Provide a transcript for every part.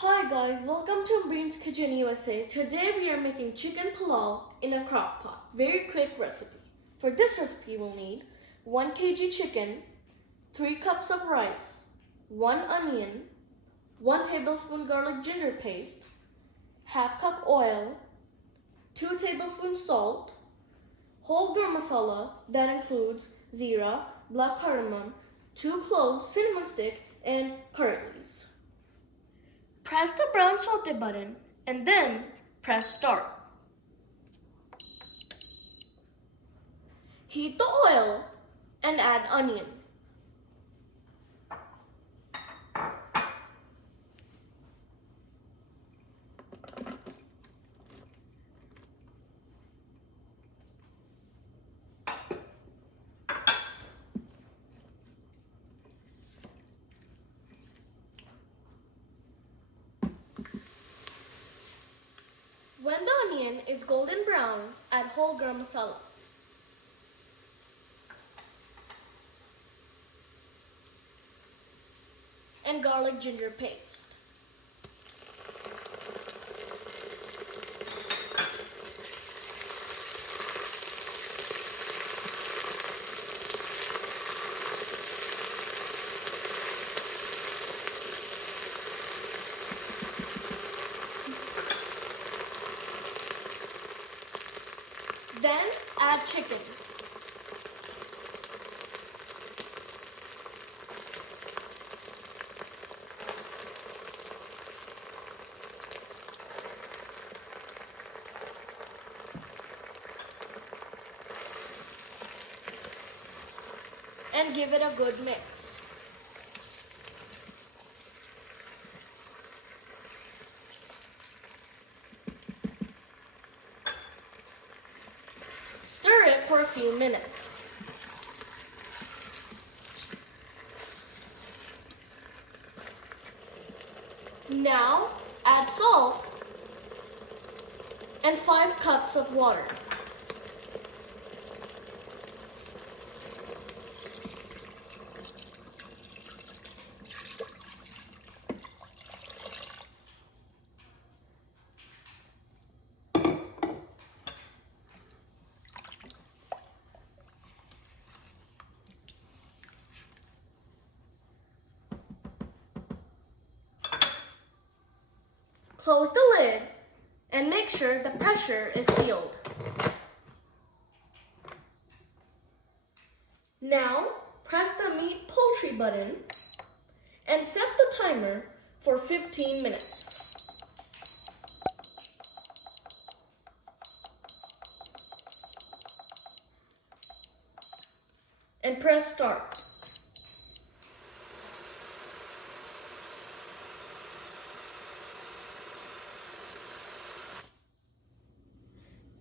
Hi guys, welcome to Ambreen's Kitchen USA. Today we are making chicken pulao in a crock pot. Very quick recipe. For this recipe we'll need 1 kg chicken, 3 cups of rice, 1 onion, 1 tablespoon garlic ginger paste, half cup oil, 2 tablespoons salt, whole garam masala that includes zira, black cardamom, 2 cloves, cinnamon stick, and curry leaf. Press the brown saute button and then press start. Heat the oil and add onion. When the onion is golden brown, add whole garam masala. And garlic ginger paste. Then add chicken. And give it a good mix. Stir it for a few minutes. Now add salt and 5 cups of water. Close the lid and make sure the pressure is sealed. Now press the meat poultry button and set the timer for 15 minutes. And press start.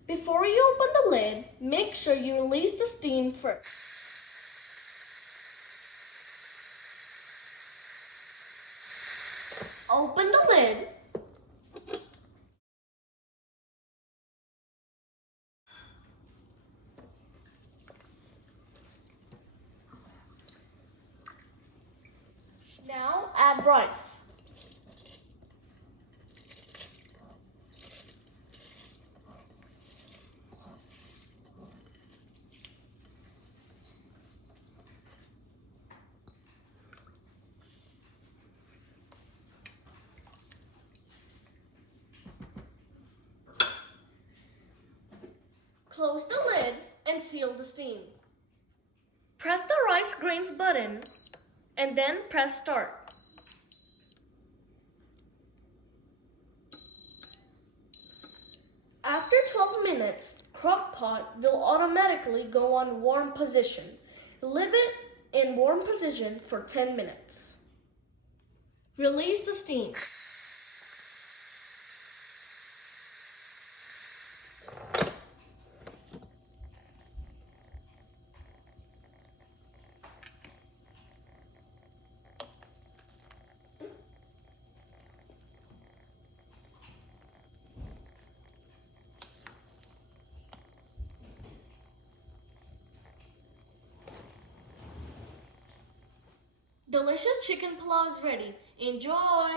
Before you open the lid, make sure you release the steam first. Open the lid. Now add rice. Close the lid and seal the steam. Press the rice grains button and then press start. After 12 minutes, Crockpot will automatically go on warm position. Leave it in warm position for 10 minutes. Release the steam. Delicious chicken pulao is ready. Enjoy!